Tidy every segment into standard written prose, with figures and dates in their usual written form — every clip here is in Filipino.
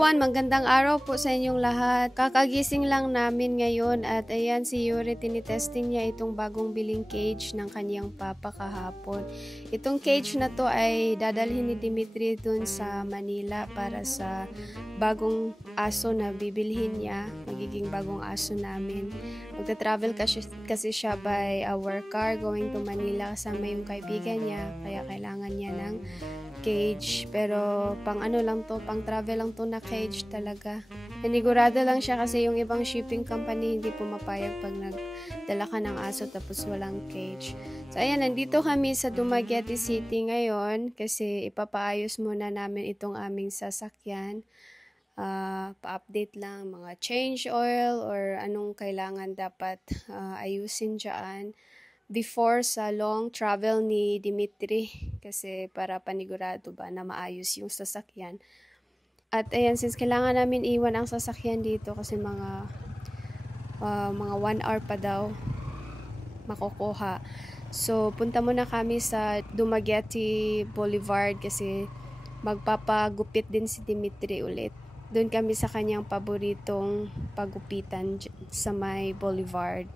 everyone! Magandang araw po sa inyong lahat. Kakagising lang namin ngayon at ayan si Yuri, tinitesting niya itong bagong biling cage ng kanyang papa kahapon. Itong cage na to ay dadalhin ni Dimitri dun sa Manila para sa bagong aso na bibilhin niya. Magiging bagong aso namin. Magta-travel kasi siya by our car going to Manila kasama yung kaibigan niya. Kaya kailangan niya ng cage, pero pang ano lang to, pang travel lang to na cage talaga. Nanigurado lang siya kasi yung ibang shipping company hindi pumapayag pag nagdala ka ng aso tapos walang cage. So ayan, nandito kami sa Dumaguete City ngayon kasi ipapaayos muna namin itong aming sasakyan. Pa-update lang mga change oil or anong kailangan dapat ayusin dyan before sa long travel ni Dimitri kasi para panigurado ba na maayos yung sasakyan. At ayan, since kailangan namin iwan ang sasakyan dito kasi mga 1 hour pa daw makukuha. So punta muna kami sa Dumaguete Boulevard kasi magpapagupit din si Dimitri ulit. Doon kami sa kanyang paboritong pagupitan sa may Boulevard.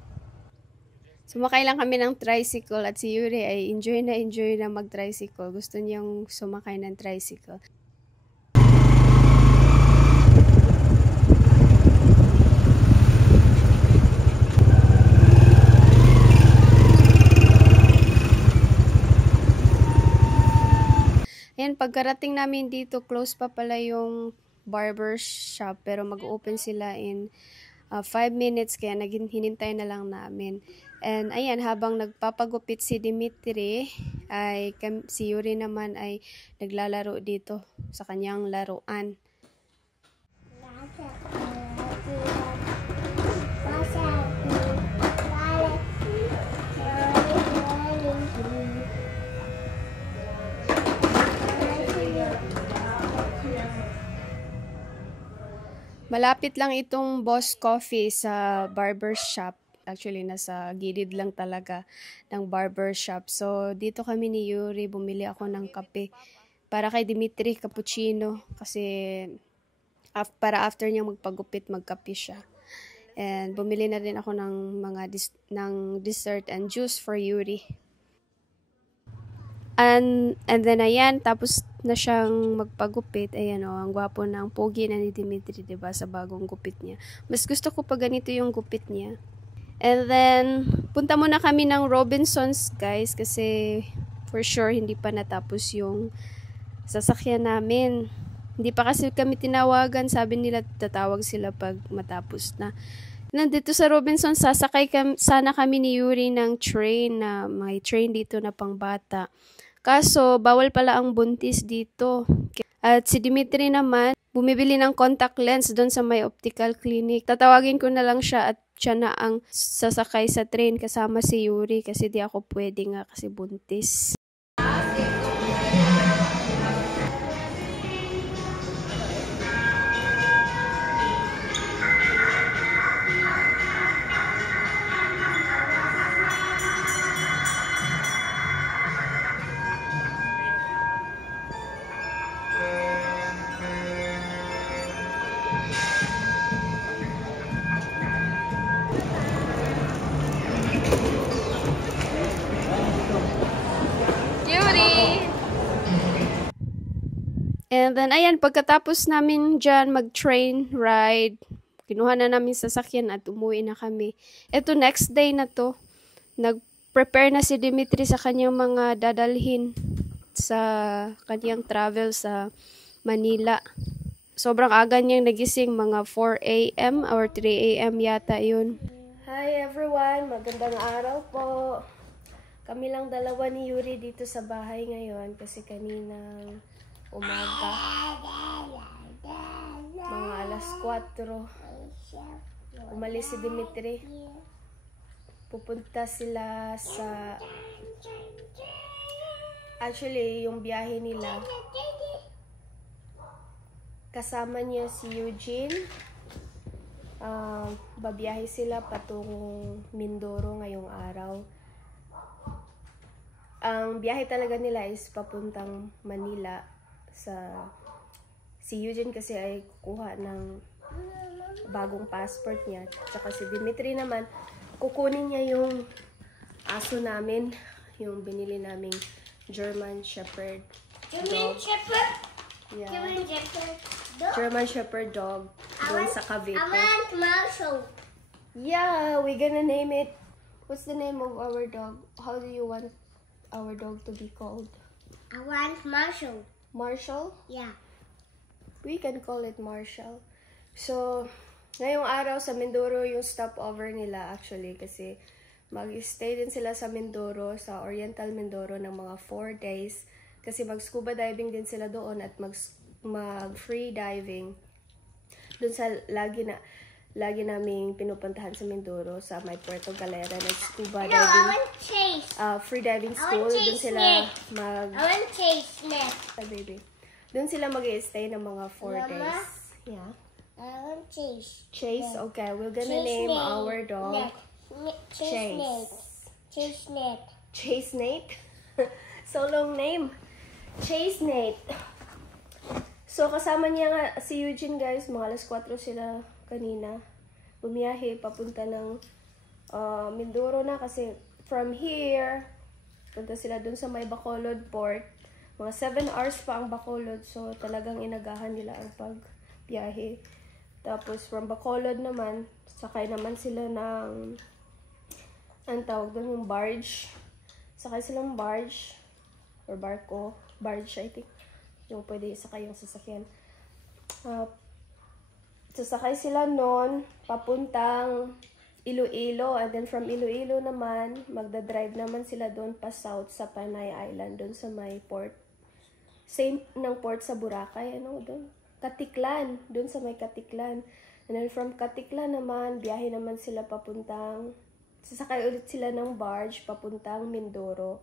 Sumakay lang kami ng tricycle at si Yuri ay enjoy na mag-tricycle. Gusto niyang sumakay ng tricycle. Ayan, pagkarating namin dito, close pa pala yung barber shop pero mag-open sila in 5 minutes kaya hinintay na lang namin. And ayan, habang nagpapagupit si Dimitri, ay si Yuri naman ay naglalaro dito sa kanyang laruan. Malapit lang itong Boss Coffee sa barber shop. Actually, nasa gilid lang talaga ng barber shop. So, dito kami ni Yuri, bumili ako ng kape. Para kay Dimitri, cappuccino. Kasi, para after niya magpagupit, magkape siya. And, bumili na rin ako ng ng dessert and juice for Yuri. And then, ayan, tapos na siyang magpagupit. Ayan o, ang gwapo ng pogi na ni Dimitri, diba, sa bagong gupit niya. Mas gusto ko pa ganito yung gupit niya. And then, punta muna kami ng Robinsons, guys, kasi for sure hindi pa natapos yung sasakyan namin. Hindi pa kasi kami tinawagan, sabi nila tatawag sila pag matapos na. Nandito sa Robinsons, sasakay sana kami ni Yuri ng train na may train dito na pangbata. Kaso, bawal pala ang buntis dito. At si Dimitri naman, bumibili ng contact lens doon sa may optical clinic. Tatawagin ko na lang siya at siya na ang sasakay sa train kasama si Yuri kasi di ako pwede nga kasi buntis. And then, ayan, pagkatapos namin dyan mag-train ride, kinuha na namin sasakyan at umuwi na kami. Ito, next day na to, nag-prepare na si Dimitri sa kanyang mga dadalhin sa kanyang travel sa Manila. Sobrang aga niyang nagising, mga 4 a.m. or 3 a.m. yata yun. Hi everyone, magandang araw po. Kami lang dalawa ni Yuri dito sa bahay ngayon kasi kaninang umaga, mga alas 4, umalis si Dimitri. Pupunta sila sa, actually yung biyahe nila, kasama niya si Eugene. Babiyahe sila patungong Mindoro ngayong araw. Ang biyahe talaga nila is papuntang Manila sa Si Eugene kasi ay kukuha ng bagong passport niya. Tsaka si Dimitri naman, kukunin niya yung aso namin, yung binili naming German Shepherd dog. German Shepherd? Yeah. German Shepherd dog? German Shepherd dog doon sa Cavite. I want Marshall. Yeah, we're gonna name it. What's the name of our dog? How do you want our dog to be called? I want Marshall. Marshall? Yeah. We can call it Marshall. So, ngayong araw sa Mindoro yung stopover nila actually kasi mag-stay din sila sa Mindoro, sa Oriental Mindoro ng mga 4 days kasi mag-scuba diving din sila doon at mag-free diving doon sa lagi naming pinupuntahan sa Mindoro sa may Puerto Galera na scuba diving. I want Chase. Free diving school. Doon sila I want Chase Smith. Baby. Doon sila mag-stay ng mga 4 Mama? days. Yeah. I want Chase. Chase, okay. We're gonna name our dog Chase Nate. Chase Nate. Chase Nate. So long name. Chase Nate. So kasama niya nga si Eugene guys. Mga alas 4 sila kanina. Bumiyahe papunta ng Mindoro na kasi from here punta sila dun sa may Bacolod port. Mga 7 hours pa ang Bacolod. So talagang inagahan nila ang pagbiyahe. Tapos from Bacolod naman, sakay naman sila ng ang tawag doon yung barge. Sakay silang barge or barko. Barge, I think. Yung pwede sakay yung sasakyan. Sasakay sila noon papuntang Iloilo. And then from Iloilo naman, magdadrive naman sila doon pa south sa Panay Island. Doon sa may port. Same ng port sa Boracay. Ano doon? Katiklan. Doon sa may Katiklan. And then from Katiklan naman, biyahe naman sila papuntang, sasakay ulit sila ng barge papuntang Mindoro.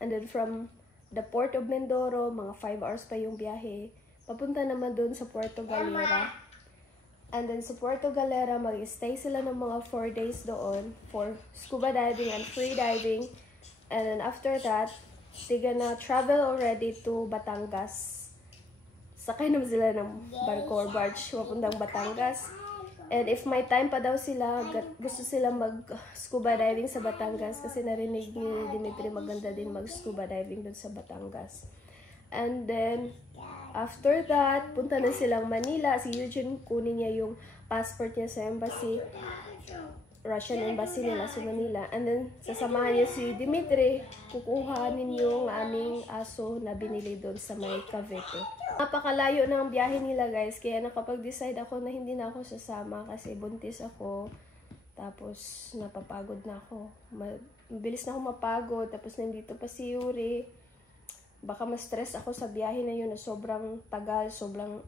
And then from the port of Mindoro, mga 5 hours pa yung biyahe, papunta naman doon sa Puerto Galera. And then sa Puerto Galera, mag-stay sila ng mga 4 days doon for scuba diving and free diving. And then after that, they gonna travel already to Batangas. Sakay naman sila ng barko or barge papuntang Batangas. And if may time pa daw sila, gusto sila mag-scuba diving sa Batangas kasi narinig ni Dimitri maganda din mag-scuba diving dun sa Batangas. And then, after that, punta na silang Manila. Si Eugene, kunin niya yung passport niya sa embassy. Russian embassy nila sa Manila. And then, sasamahan niya si Dimitri. Kukuhanin yung aming aso na binili doon sa may Cavite. Napakalayo ng biyahe nila guys. Kaya nakapag-decide ako na hindi na ako sasama kasi buntis ako. Tapos, napapagod na ako. Mabilis na ako mapagod. Tapos, nandito pa si Yuri. Baka ma-stress ako sa biyahe na yun na sobrang tagal,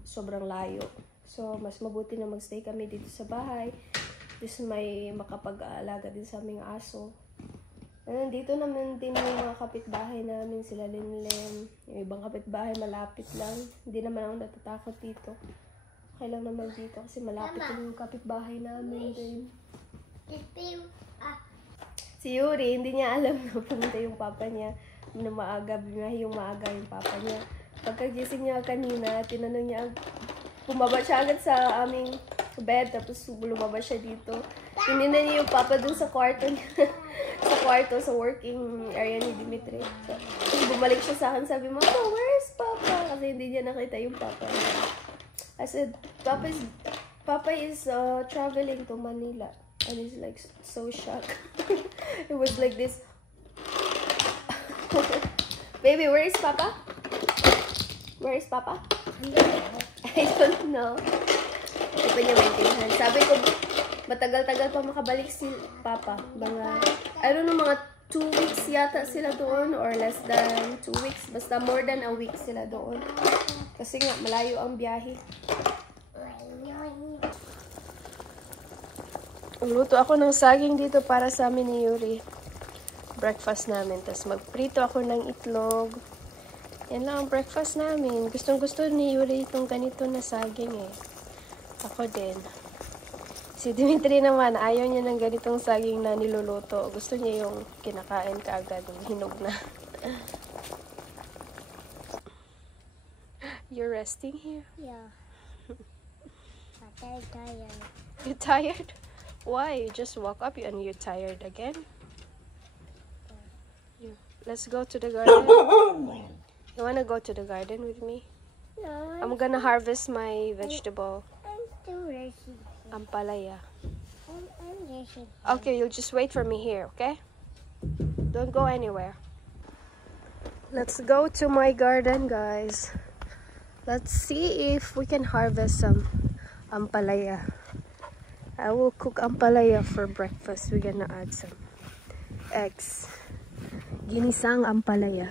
sobrang layo. So, mas mabuti na magstay kami dito sa bahay. Tapos may makapag-aalaga din sa aming aso. Nandito naman din yung mga kapitbahay namin, sila Linlen. Yung ibang kapitbahay malapit lang. Hindi naman ako natatakot dito. Okay lang naman dito kasi malapit yung kapitbahay namin din. Si Yuri, hindi niya alam na pumunta yung papa niya. Na maaga, binahi yung maaga yung papa niya. Pagkagising niya kanina, tinanong niya, bumaba siya agad sa aming bed, tapos lumabas siya dito. Tinignan niya yung papa dun sa kwarto niya. sa working area ni Dimitri. So, bumalik siya sa akin, sabi, Mama, where's Papa? Kasi hindi niya nakita yung papa niya. I said, Papa is traveling to Manila. And he's like so shocked. It was like this. Baby, where is Papa? Where is Papa? I don't know. Hindi pa niya maintindihan. Sabi ko, matagal-tagal pa makabalik si Papa. I don't know, mga 2 weeks yata sila doon or less than 2 weeks. Basta more than a week sila doon. Kasi nga, malayo ang biyahe. Luto ako ng saging dito para sa amin ni Yuri. Breakfast namin. Tapos magprito ako ng itlog. Yan lang ang breakfast namin. Gustong-gusto ni Yuri itong ganito na saging eh. Ako din. Si Dimitri naman, ayaw niya ng ganitong saging na niluluto. Gusto niya yung kinakain kaagad, yung hinog na. You're resting here? Yeah. I'm tired. You tired? Why? You just woke up and you're tired again? Let's go to the garden. You wanna go to the garden with me? No, I'm gonna harvest my vegetable. I'm still racing. Ampalaya. I'm racing. Okay, you'll just wait for me here, okay? Don't go anywhere. Let's go to my garden, guys. Let's see if we can harvest some ampalaya. I will cook ampalaya for breakfast. We're gonna add some eggs. Ginisang ampalaya.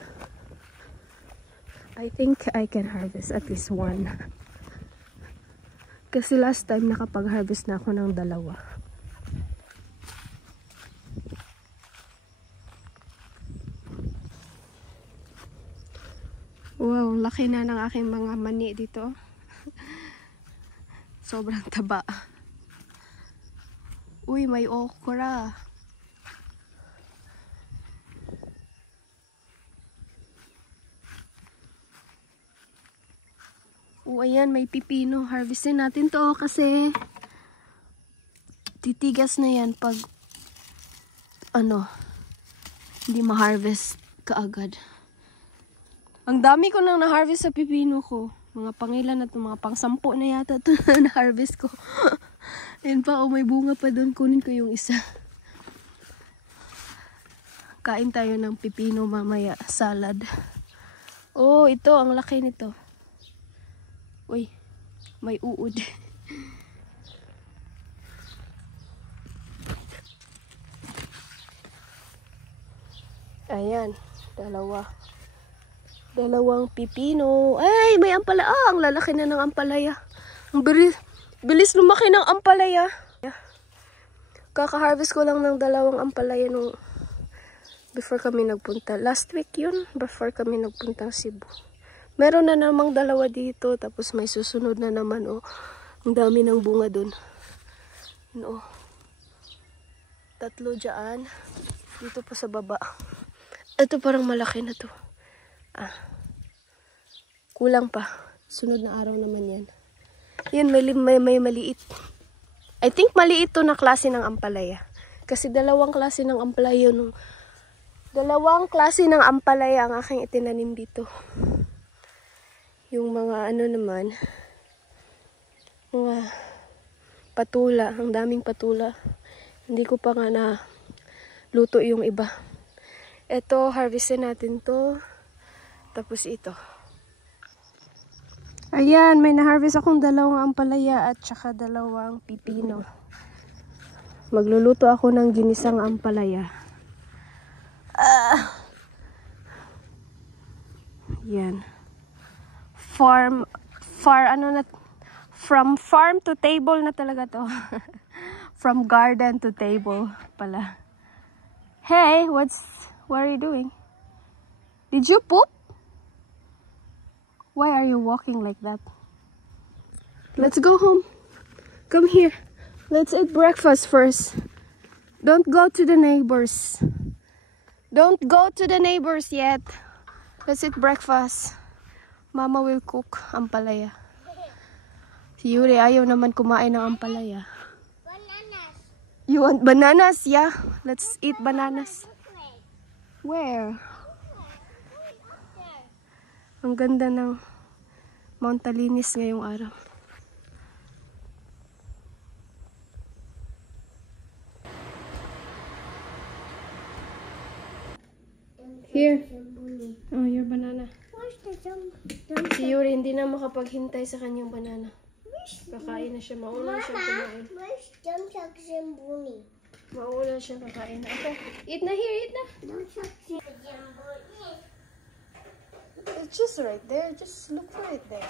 I think I can harvest at least one. Kasi last time nakapag-harvest na ako ng 2. Wow, laki na ng aking mga mani dito. Sobrang taba. Uy, may okra. Ayan, may pipino. Harvestin natin to kasi titigas na yan pag hindi ma-harvest kaagad. Ang dami ko nang na-harvest sa pipino ko. Mga pangilan na to, mga pang-10 na yata to na-harvest ko. Ayan pa, may bunga pa doon. Kunin ko yung isa. Kain tayo ng pipino mamaya, salad. Oh, ito, ang laki nito. Uy, may uod. Ayan, dalawang pipino. Ay, may ampalaya. Ang lalaki na ng ampalaya. Ang bilis lumaki ng ampalaya. Kaka-harvest ko lang ng 2 ampalaya nung before kami nagpunta. Last week yun, before kami nagpunta Cebu. Meron na namang 2 dito, tapos may susunod na naman, oh. Ang dami ng bunga dun. No. 3 dyan. Dito pa sa baba. Ito parang malaki na to. Kulang pa. Sunod na araw naman yan. Yan, may maliit. I think maliit to na klase ng ampalaya. Kasi 2 klase ng ampalaya nung 2 klase ng ampalaya ang aking itinanim dito. Yung mga naman, mga patula, ang daming patula. Hindi ko pa nga na luto yung iba. Ito, harvestin natin to. Tapos ito. Ayan, may na-harvest akong 2 ampalaya at saka 2 pipino. Magluluto ako ng ginisang ampalaya. Yan. From farm to table na talaga to. From garden to table pala. Hey, what are you doing? Did you poop? Why are you walking like that? Let's go home. Come here. Let's eat breakfast first. Don't go to the neighbors. Don't go to the neighbors yet. Let's eat breakfast. Mama will cook ampalaya. Si Yuri ayaw naman kumain ng ampalaya. Bananas. You want bananas? Yeah. Let's eat bananas. Where? Ang ganda ng Mount Talinis ngayong araw. Here. Oh, your banana. Si Yuri hindi na makapaghintay sa kanyang banana. Kakain na siya. Mauna siya kumain. Mauna siya kakain na. Okay. Eat na here. Eat na. It's just right there. Just look for it there.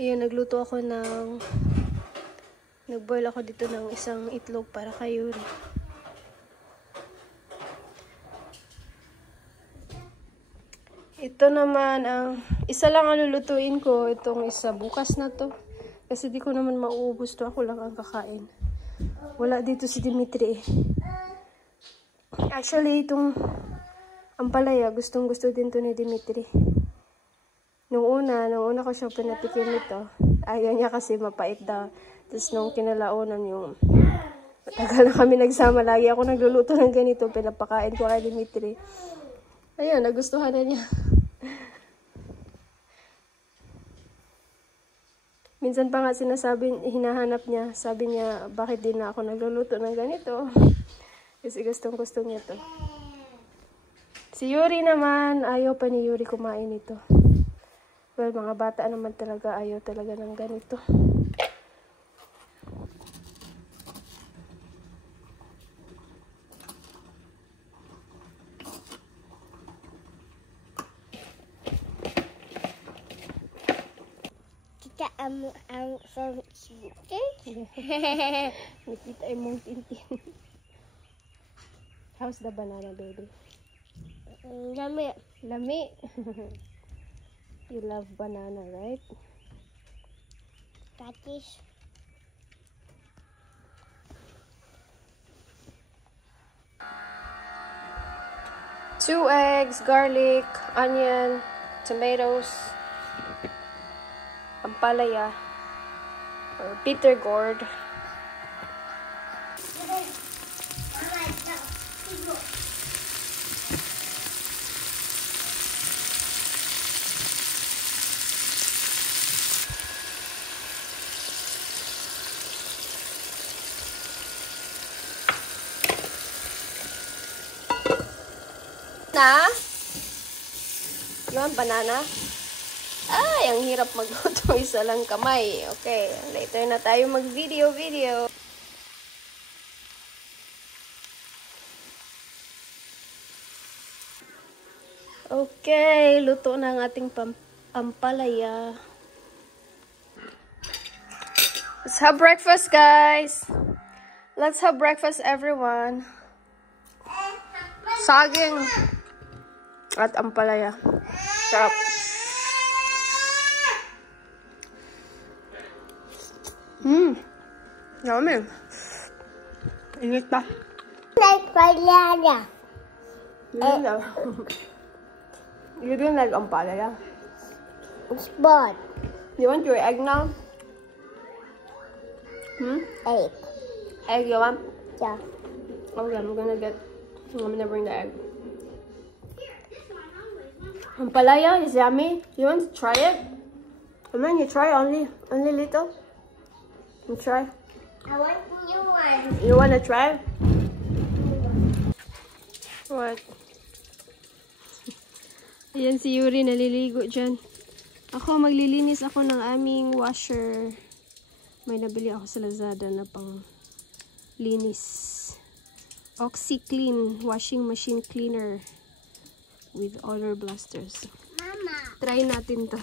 Ayan, nagluto ako ng... Nag-boil ako dito ng isang itlog para kay Yuri. Ito naman ang isa lang ang lulutuin ko, itong isa bukas na to. Kasi di ko naman mauubos to, ako lang ang kakain. Wala dito si Dimitri. Actually, itong ampalaya, gustong-gusto din to ni Dimitri. Nung una ko siya pinatikim nito, ayaw niya kasi mapait daw. Tapos nung kinalaunan yung matagal na kami nagsama, lagi ako nagluluto ng ganito, pinapakain ko kay Dimitri. Ayun, nagustuhan na niya. Minsan pa nga hinahanap niya, sabi niya, bakit din na ako nagluluto ng ganito? Kasi gustong-gusto niya to. Si Yuri naman, ayaw pa ni Yuri kumain ito. Well, mga bata naman talaga, ayaw talaga ng ganito. Kita ang Nakita ay mong tintin. How's the banana, baby? Lami. Lami. You love banana, right? That is 2 eggs, garlic, onion, tomatoes, ampalaya, or bitter gourd. Na? You want banana? Ay, ang hirap magluto. Isa lang kamay. Okay, later na tayo mag-video. Okay, luto na ang ating ampalaya. Let's have breakfast, guys. Let's have breakfast, everyone. Saging at ampalaya. Sarap. Yummy. Init pa. like banana. You didn't like ampalaya? Spot. You want your egg now? Egg. Egg you want? Yeah. Okay, I'm gonna bring the egg. Ampalaya is yummy. You want to try it? Come on, you try only little. You try. I want new one. You wanna try? What? Ayan si Yuri naliligo dyan. Ako maglilinis ako ng aming washer. May nabili ako sa Lazada na pang linis. OxiClean washing machine cleaner with odor blasters. Mama. Try natin to.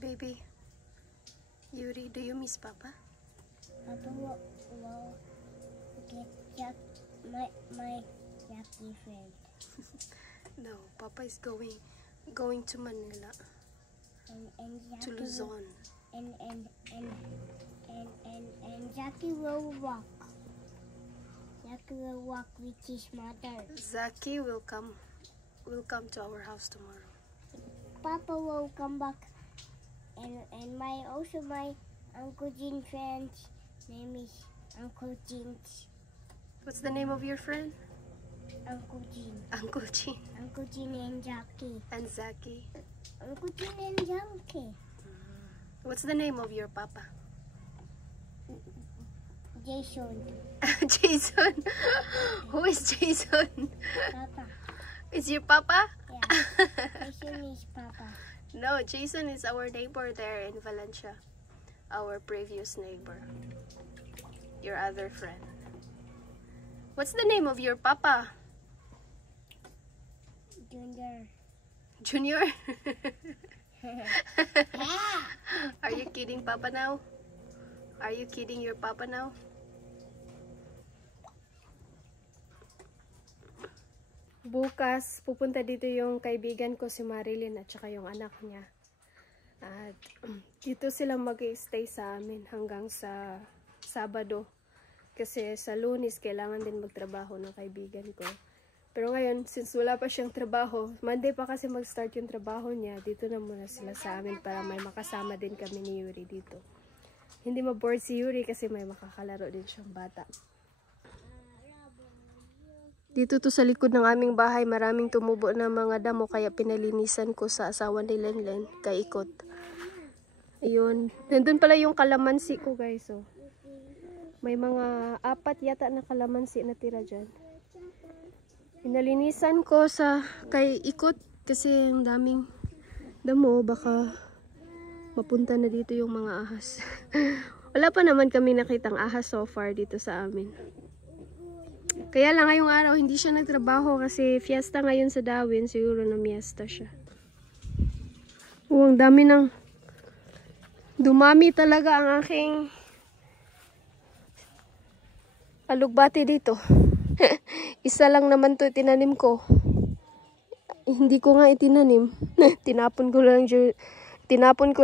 Baby, Yuri, do you miss Papa? Papa will get my yucky friend. No, Papa is going to Manila, And to Luzon. And Jackie will walk. Jackie will walk with his mother. Zaki will come to our house tomorrow. Papa will come back. And my Uncle Jean friend's name is Uncle Jean's. What's the name of your friend? Uncle Jean. Uncle Jean Uncle Jean and Jackie. and Zaki. Uncle Jean and Jackie. What's the name of your Papa? Jason. Jason. Who is Jason? Papa. Is your Papa? Yeah. Jason is Papa. No, Jason is our neighbor there in Valencia. Our previous neighbor. Your other friend. What's the name of your Papa? Junior. Junior? Are you kidding Papa now? Are you kidding your Papa now? Bukas, pupunta dito yung kaibigan ko si Marilyn at saka yung anak niya. At dito sila mag-stay sa amin hanggang sa Sabado. Kasi sa Lunes, kailangan din magtrabaho ng kaibigan ko. Pero ngayon, since wala pa siyang trabaho, Monday pa kasi mag-start yung trabaho niya, dito na muna sila sa amin para may makasama din kami ni Yuri dito. Hindi ma-board si Yuri kasi may makakalaro din siyang bata. Dito to sa likod ng aming bahay, maraming tumubo na mga damo kaya pinalinisan ko sa asawa ni Lenlen kay Ikot. Ayun. Nandun pala yung kalamansi ko guys. Oh. May mga 4 yata na kalamansi na tira dyan. Pinalinisan ko sa kay Ikot kasi ang daming damo. Baka mapunta na dito yung mga ahas. Wala pa naman kami nakitang ahas so far dito sa amin. Kaya lang ngayong araw, hindi siya nagtrabaho kasi fiesta ngayon sa Darwin. Siguro na miesta siya. Ang dami ng... Dumami talaga ang aking alugbati dito. Isa lang naman to itinanim ko. Hindi ko nga itinanim. Tinapon ko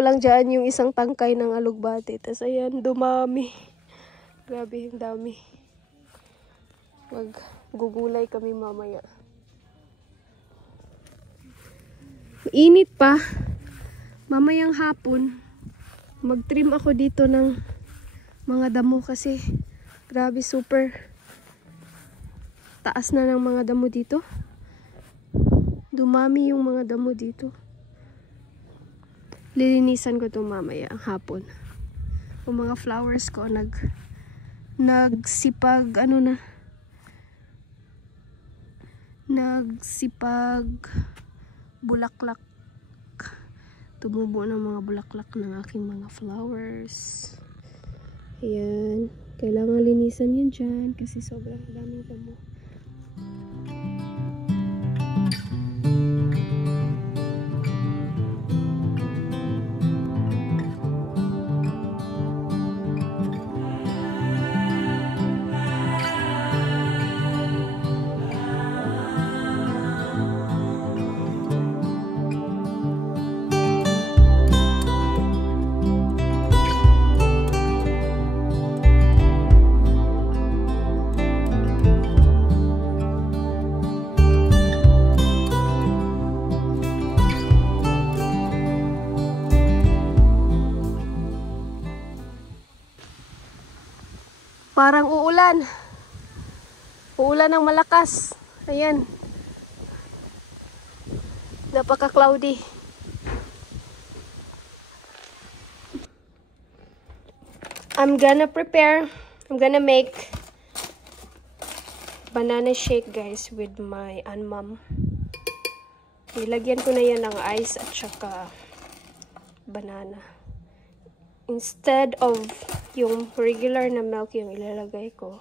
lang dyan yung isang tangkay ng alugbati. Tapos ayan, dumami. Grabe, ang dami. Maggugulay kami mamaya. Init pa. Mamayang hapon, mag-trim ako dito ng mga damo kasi grabe super taas na ng mga damo dito. Dumami yung mga damo dito. Lilinisan ko itong mamaya ang hapon. Yung mga flowers ko nagsipag bulaklak. Tumubo ng mga bulaklak ng aking mga flowers. Ayan. Kailangan linisan yan dyan kasi sobrang daming damo. Parang uulan. Uulan ng malakas. Ayan. Napaka-cloudy. I'm gonna make banana shake guys with my mom. Nilagyan ko na yan ng ice at saka banana. Instead of yung regular na milk yung ilalagay ko,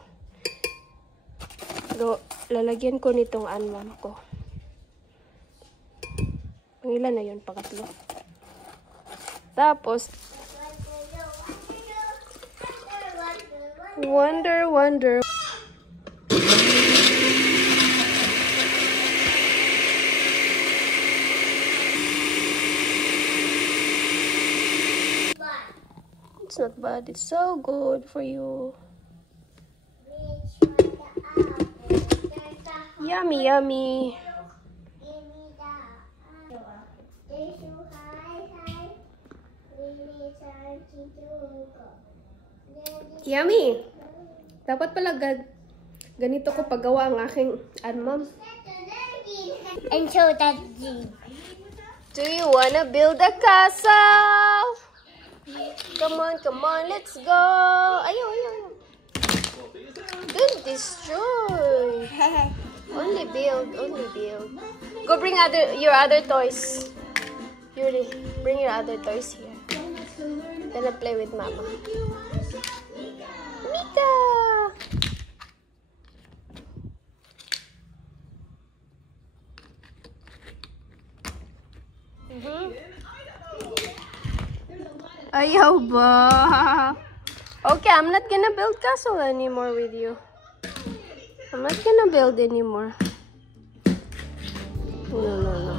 lalagyan ko nitong anmam ko. Ang ilan na yun, pangatlo. Tapos, wonder. It's not bad. It's so good for you. Yummy, yummy. Yummy. Dapat pala ganito ko paggawa ang aking anmam. And so that Do you wanna build a castle? Come on, let's go. Ayaw. Don't destroy. Only build. Go bring your other toys. Yuri, bring your other toys here. Gonna play with Mama. Mika! Ayaw ba? Okay, I'm not gonna build castle anymore with you. I'm not gonna build anymore. No.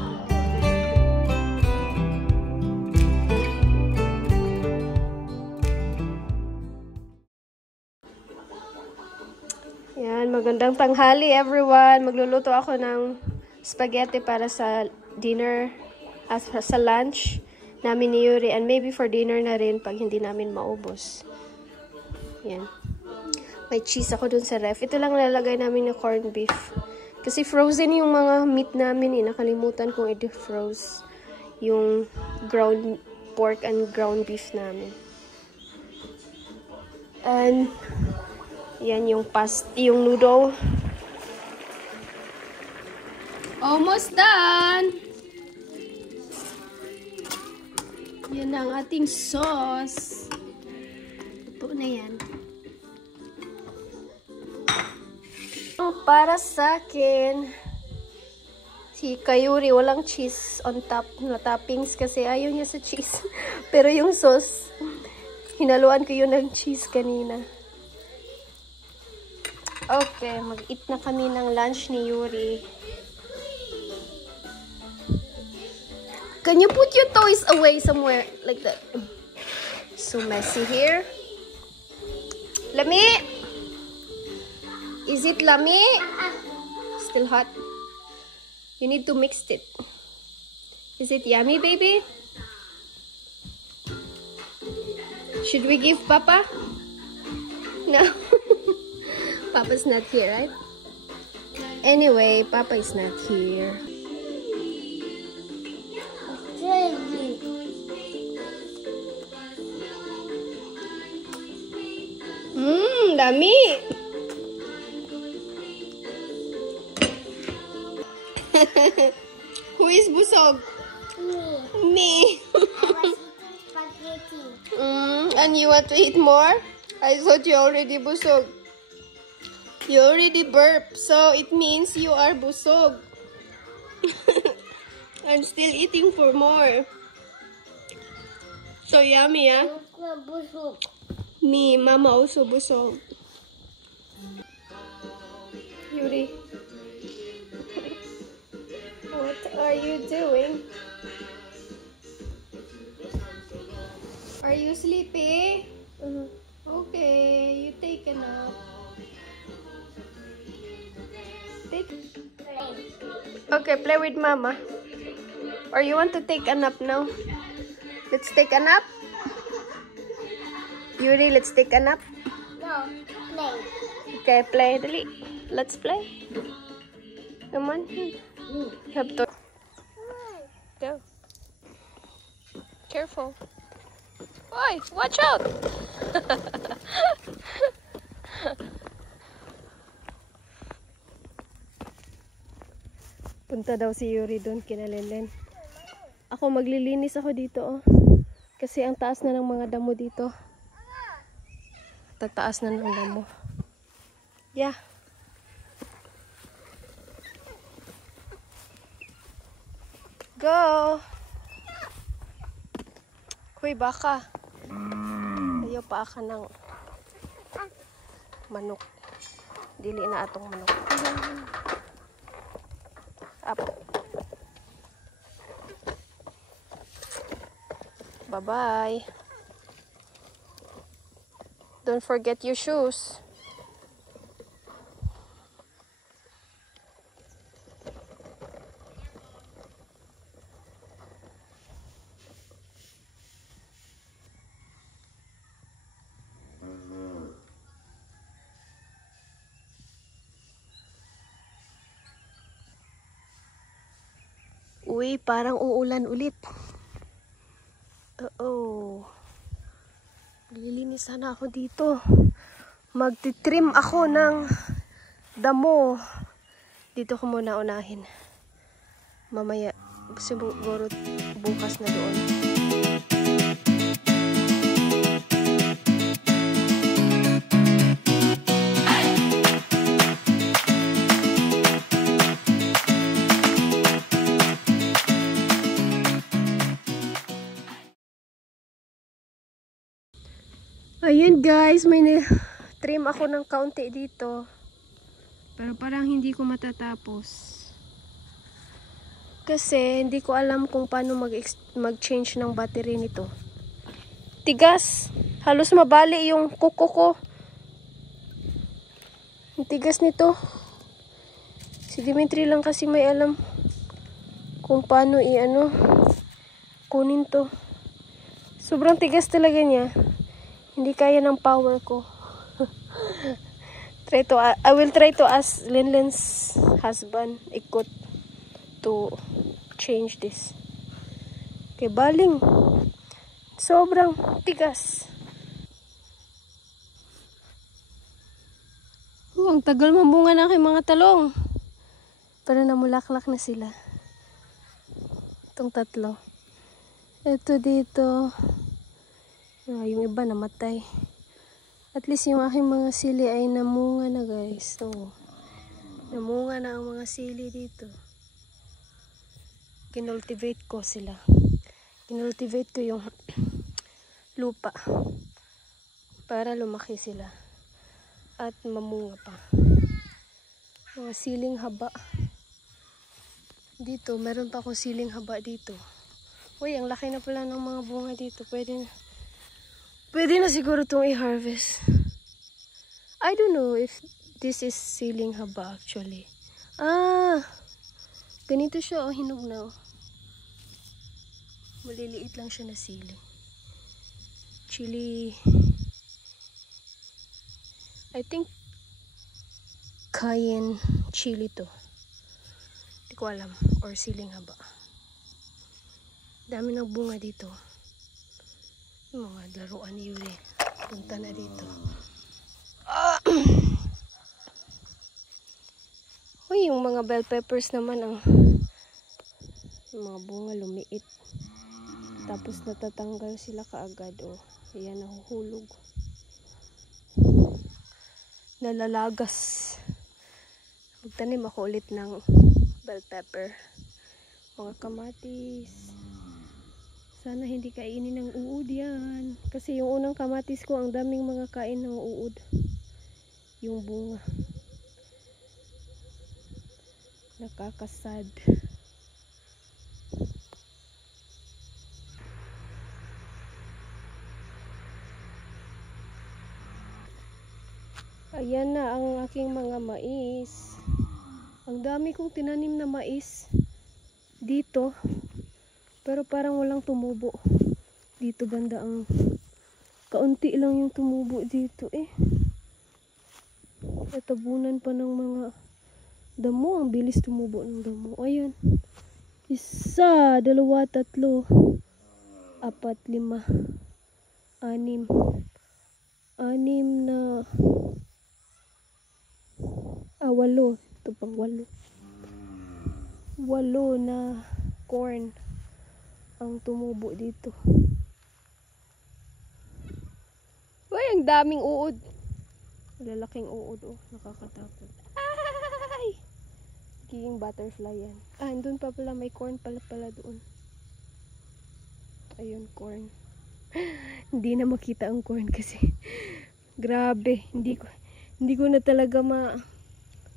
Yan, magandang tanghali everyone. Magluluto ako ng spaghetti para sa dinner, sa lunch namin ni Yuri, and maybe for dinner na rin pag hindi namin maubos. Yan. May cheese ako dun sa ref. Ito lang lalagay namin na corned beef. Kasi frozen yung mga meat namin eh. Nakalimutan kong i-defroze yung ground pork and ground beef namin. And yan yung yung noodle. Almost done! Yan ang ating sauce. Ito na yan. Para sa akin, si Kayuri walang cheese on top na toppings kasi ayaw niya sa cheese. Pero yung sauce, hinaluan ko yun ng cheese kanina. Okay, mag-eat na kami ng lunch ni Yuri. Can you put your toys away somewhere like that? So messy here. Lami? Is it lami? Still hot? You need to mix it. Is it yummy, baby? Should we give Papa? No. Papa's not here, right? Anyway, Papa is not here. Dami! Who is busog? Me. I was eating spaghetti. And you want to eat more? I thought you already busog. You already burped, so it means you are busog. I'm still eating for more. So yummy, ah? Me, Mama also busog. Yuri, what are you doing? Are you sleepy? Okay, you take a nap. Okay, play with Mama. Or you want to take a nap now? Let's take a nap. Yuri, let's take a nap. No, play. Okay, play. Dali. Let's play. Come on. You have to go. Careful. Oi, watch out. Punta daw si Yuri doon kina Lelen. Ako maglilinis ako dito, oh. Kasi ang taas na ng mga damo dito. Tataas na ng damo. Yeah. Go! Hoy, baka. Ayaw pa ka ng manok. Dili na atong manok. Up. Bye-bye. Don't forget your shoes. Uy, parang uulan ulit. Oo. Lilinis sana ako dito. Magtitrim ako ng damo. Dito ko muna unahin. Mamaya, siguro bukas na doon. Ayan guys, may trim ako ng kaunti dito. Pero parang hindi ko matatapos. Kasi hindi ko alam kung paano mag-change ng battery nito. Tigas. Halos mabali yung kuko ko. Ang tigas nito. Si Dimitri lang kasi may alam kung paano kunin to. Sobrang tigas talaga niya. Hindi kaya ng power ko. I will try to ask Linlen's husband, Ikot, to change this. Okay, baling. Sobrang tigas. Ang tagal mambunga na aking mga talong. Pero namulaklak na sila. Itong tatlo. Ito dito. Yung iba namatay. At least yung aking mga sili ay namunga na guys. So, namunga na ang mga sili dito. Kinultivate ko sila. Kinultivate ko yung lupa. Para lumaki sila. At mamunga pa. Mga siling haba. Dito, meron pa akong siling haba dito. Uy, ang laki na pala ng mga bunga dito. Pwede na siguro itong i-harvest. I don't know if this is siling haba actually. Ganito siya hinog na. Maliliit lang siya na siling. Chili. I think cayenne chili to. Hindi ko alam. Or siling haba. Dami ng bunga dito. Yung mga laruan ni Yuri. Punta na dito. Uy, yung mga bell peppers naman yung mga bunga lumiit. Tapos natatanggal sila kaagad. Oh, ayan, nahuhulog. Nalalagas. Magtanim ako ulit ng bell pepper. Mga kamatis. Sana hindi kainin ng uod yan. Kasi yung unang kamatis ko, ang daming mga kain ng uod. Yung bunga. Nakakasad. Ayan na ang aking mga mais. Ang dami kong tinanim na mais dito. Pero parang walang tumubo. Dito banda ang kaunti lang yung tumubo dito eh. Natabunan pa ng mga damo. Ang bilis tumubo ng damo. Ayan. 1, 2, 3, 4, 5, 6. 6 na 8. Ito pang 8. 8 na corn ang tumubo dito. Uy, ang daming uod. Lalaking uod, oh. Nakakatakot. Ay! King butterfly yan. Andun pa pala. May corn pala doon. Ayun, corn. Hindi na makita ang corn kasi grabe. Hindi ko na talaga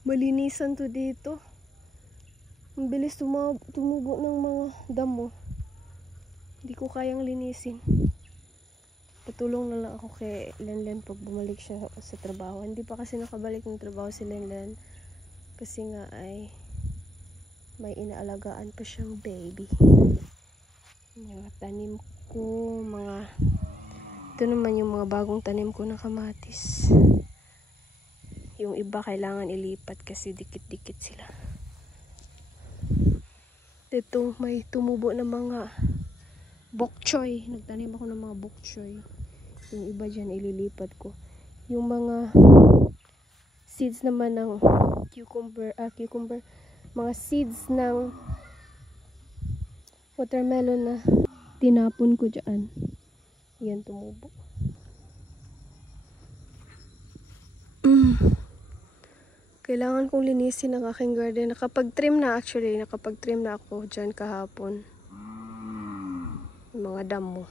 malinisan to dito. Ang bilis tumubo ng mga damo. Hindi ko kayang linisin. Patulong na lang ako kay Lenlen pag bumalik siya sa trabaho. Hindi pa kasi nakabalik ng trabaho si Lenlen. Kasi nga ay may inaalagaan pa siyang baby. Mga tanim ko, ito naman yung mga bagong tanim ko na kamatis. Yung iba kailangan ilipat kasi dikit-dikit sila. Ito may tumubo na mga bok choy. Nagtanim ako ng mga bok choy. Yung iba dyan ililipat ko. Yung mga seeds naman ng cucumber. Mga seeds ng watermelon na tinapon ko dyan. Yan tumubo. Kailangan kong linisin ang aking garden. Nakapag-trim na ako dyan kahapon. Yung mga damo.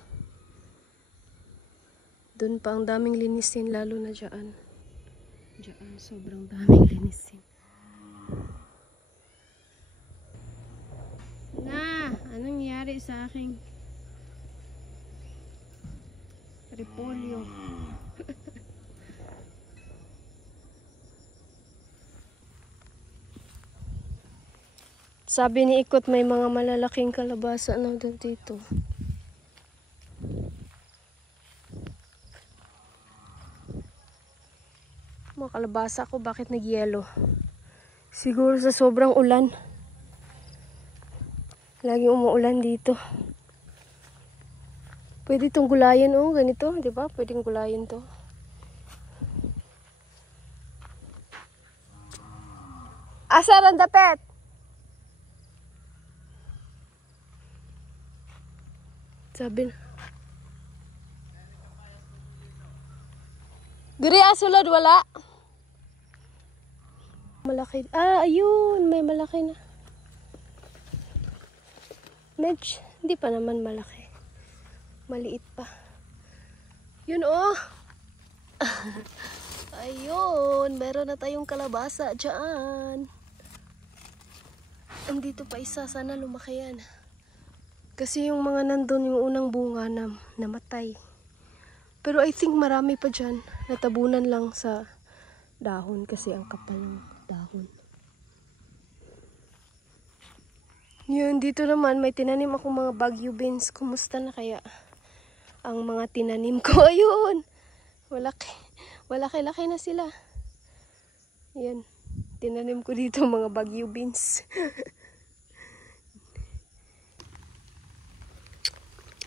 Doon pa ang daming linisin, lalo na dyan. Diyan, sobrang daming linisin. Anong nangyari sa aking repolyo? Sabi ni Ikot may mga malalaking kalabasa na doon dito. Mga kalabasa ko, bakit nag-yellow? Siguro sa sobrang ulan. Laging umuulan dito. Pwede itong gulayan, oh, ganito, di ba? Pwedeng gulayan to. Asar ang dapet! Sabi na. Diri asulod wala. Malaki. Ayun, may malaki na. Medj, hindi pa naman malaki. Maliit pa. Yun, oh. Ayun, meron na tayong kalabasa dyan. Andito pa isa, sana lumaki yan. Kasi yung mga nandun, yung unang bunga na namatay. Pero I think marami pa dyan. Natabunan lang sa dahon kasi ang kapal ng dahon. Yun, dito naman may tinanim akong mga Baguio beans. Kumusta na kaya ang mga tinanim ko? Ayun! Malaki-laki na sila. Yan. Tinanim ko dito mga Baguio beans.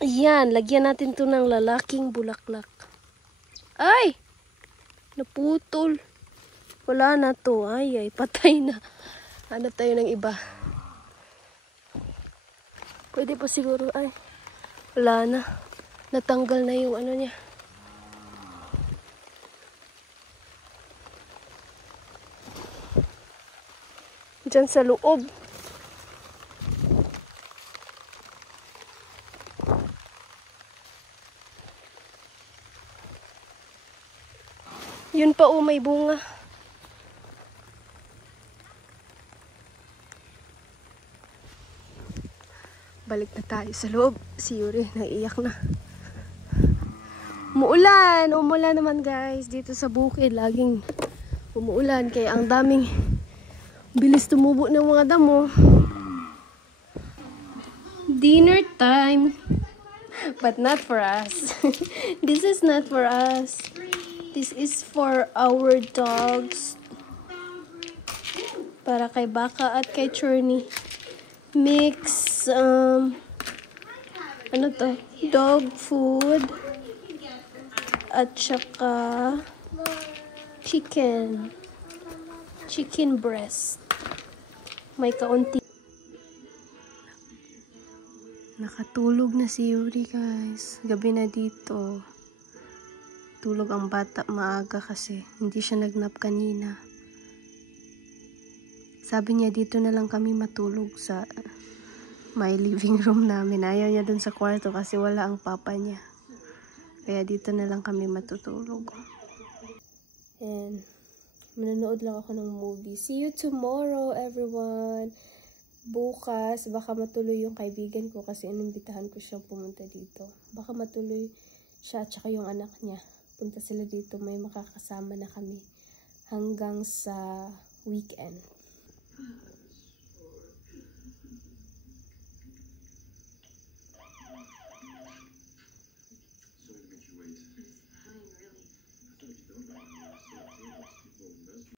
Ayan, lagyan natin to ng lalaking bulaklak. Ay! Naputol. Wala na to. Ay, patay na. Hanap tayo ng iba. Pwede pa siguro. Ay, wala na. Natanggal na yung ano niya. Diyan sa loob. Yun pa, may bunga. Balik na tayo sa loob. Si Yuri, naiiyak na. Umuulan naman guys. Dito sa bukid, laging umuulan. Kaya ang daming bilis tumubo ng mga damo. Dinner time. But not for us. This is not for us. This is for our dogs. Para kay Baka at kay Churny. Mix, ano to? Dog food. At saka chicken. Chicken breast. May kaunti. Nakatulog na si Yuri guys. Gabi na dito. Tulog ang bata maaga kasi hindi siya nagnap kanina. Sabi niya dito na lang kami matulog sa my living room namin. Ayaw niya dun sa kwarto kasi wala ang papa niya. Kaya dito na lang kami matutulog. And manonood lang ako ng movie. See you tomorrow everyone. Bukas baka matuloy yung kaibigan ko kasi inimbitahan ko siyang pumunta dito. Baka matuloy siya at saka yung anak niya. Punta sila dito, may makakasama na kami hanggang sa weekend.